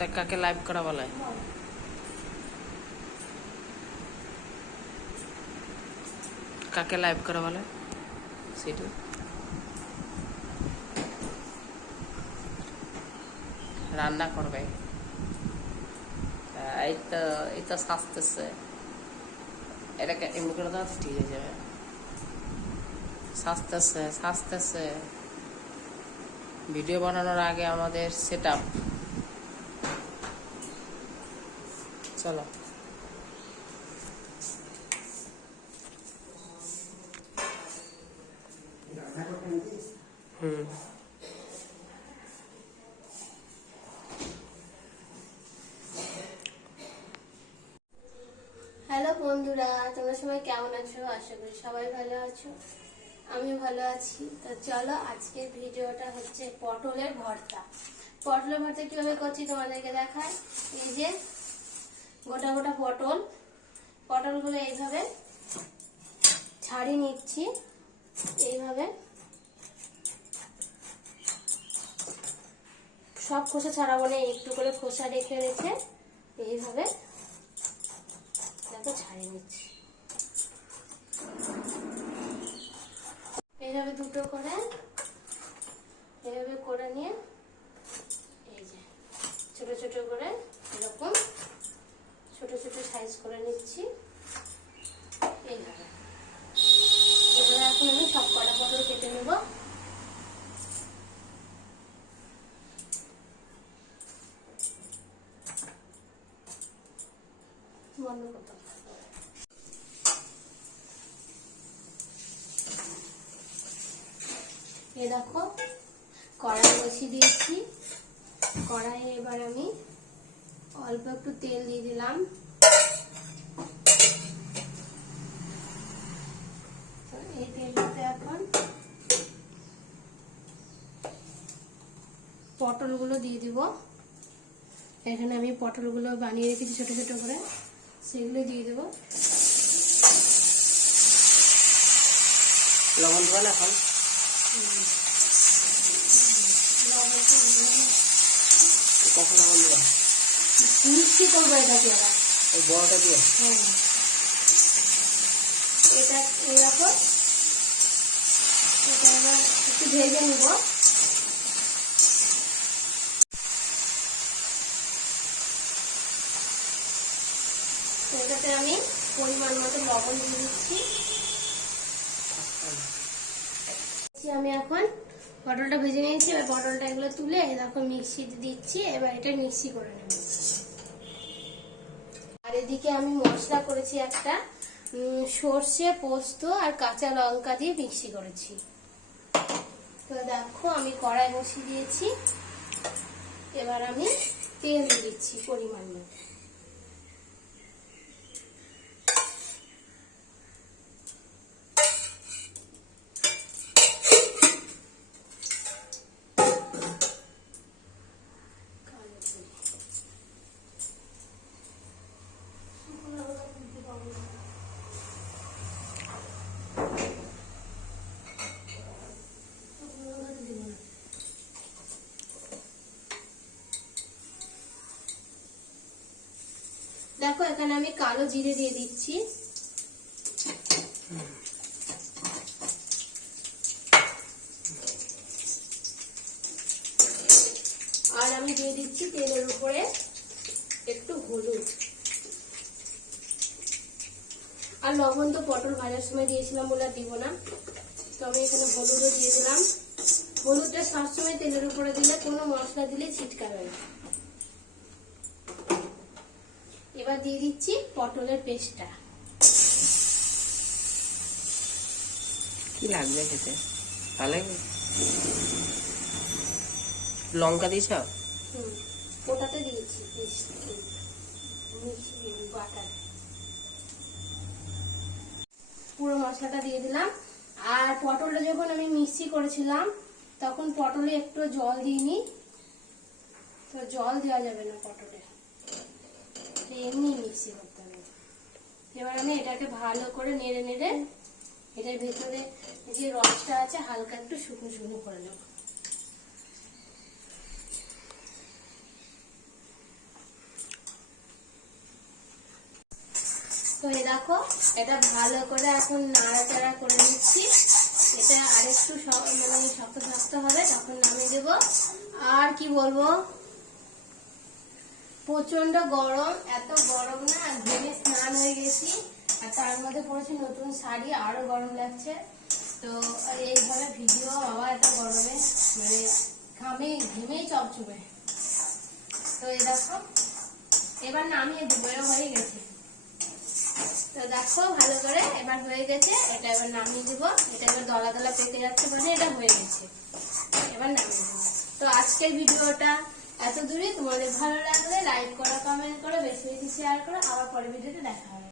তা কাকে লাইভ করা বলে? কাকে লাইভ করা বলে সেটা? রান্না করবে। এই তো সাজতেছে, এটাকে এমনি করে দাও, ঠিক হয়ে যাবে। সাজতেছে সাজতেছে, ভিডিও বানানোর আগে আমাদের সেট আপ। চলো। হ্যালো বন্ধুরা, তোমরা সবাই কেমন আছো? আশা করি সবাই ভালো আছো, আমি ভালো আছি। তো চলো, আজকের ভিডিওটা হচ্ছে পটলের ভর্তা। পটলের ভর্তা কিভাবে করছি তোমাদেরকে দেখাই। এই যে গোটা গোটা পটলগুলো এইভাবে ছাড়িয়ে নিচ্ছি। এইভাবে সব খোসা ছাড়াবো না, একটু করে খোসা রেখে রেখে এইভাবে দেখো ছাড়িয়ে নিচ্ছি। এইভাবে দুটো করে এইভাবে করে নিয়ে এই যে ছোট ছোট করে এরকম ছোট ছোট সাইজ করে নিচ্ছি এইভাবে। এবারে এখন আমি সব কটা পটল কেটে নেব। বন্ধ করতে হবে। এ দেখো কড়াই বসিয়ে দিয়েছি। কড়াইয়ে এবার আমি অল্প একটু তেল দিয়ে দিলাম। এই তেলটাতে এখন পটলগুলো দিয়ে দিব। এখানে আমি পটলগুলো বানিয়ে রেখেছি ছোট ছোট করে, সেগুলো দিয়ে দেবো। লবণ দেবো না এখন? কখন লবণ দেবো? মিক্সি করবো এটাকে এবার। ওই বড়টা দিয়ে? হ্যাঁ, এটা এরকম এটা এবার একটু ভেজে নিব। এটাতে আমি পরিমাণ মতো লবণ দিয়ে দিচ্ছি। আমি এখন পটলটা ভেজে নিয়েছি, এবার পটলটা এগুলো তুলে দেখো মিক্সিতে দিচ্ছি। এবার এটা মিক্সি করে নেব। আর এদিকে আমি মশলা করেছি একটা, সর্ষে, পোস্ত আর কাঁচা লঙ্কা দিয়ে মিক্সি করেছি। তো দেখো আমি কড়াই বসিয়ে দিয়েছি। এবার আমি তেল দিয়ে দিচ্ছি পরিমাণ মতো। দেখো এখানে আমি কালো জিরে দিয়ে দিচ্ছি। আর আমি দিয়ে দিচ্ছি তেলের উপরে একটু হলুদ আর লবণ। তো পটল ভাজার সময় দিয়েছিলাম বলে দিব না, তো আমি এখানে হলুদও দিয়ে দিলাম। হলুদটা সবসময় তেলের উপরে দিলে কোনো মশলা দিলে ছিটকাবে না। এবার দিয়ে দিচ্ছি পটলের পেস্টটা। কি লাগবে খেতে? ভালো লাগবে। লঙ্কা দিয়েছ? ওটাতে দিয়েছি বাটার। পুরো মশলাটা দিয়ে দিলাম। আর পটলটা যখন আমি মিক্সি করেছিলাম তখন পটলে একটু জল দিইনি, তো জল দেওয়া যাবে না পটলে, এমনি মিক্সি করতে হবে। এবার আমি এটাকে ভালো করে নেড়ে নেড়ে এটার ভেতরে যে রসটা আছে হালকা একটু শুকনো শুকনো করে নেব। তো এই দেখো এটা ভালো করে এখন নাড়াচাড়া করে নিচ্ছি। এটা আরেকটু মানে শক্ত শক্ত হবে, তখন নামিয়ে দেবো। আর কি বলবো, প্রচন্ড গরম, এত গরম না, ঘেমে স্নান হয়ে গেছি, আর তার মধ্যে পড়েছি নতুন শাড়ি, আরো গরম লাগছে। তো এইভাবে ভিডিও বাবা এত গরমে মানে ঘেমেই চপচুবে। তো এই দেখো এবার নামিয়ে দেবো, এবার হয়ে গেছে। তো দেখো ভালো করে এবার হয়ে গেছে, এটা এবার নামিয়ে দেবো। এটা এবার দলা দলা পেকে যাচ্ছে, মানে এটা হয়ে গেছে, এবার নামিয়ে দেবো। তো আজকের ভিডিওটা এত দূরে। তোমাদের ভালো লাগলে লাইক করো, কমেন্ট করো, বেশি বেশি শেয়ার করো। আবার পরের ভিডিওতে দেখা হবে।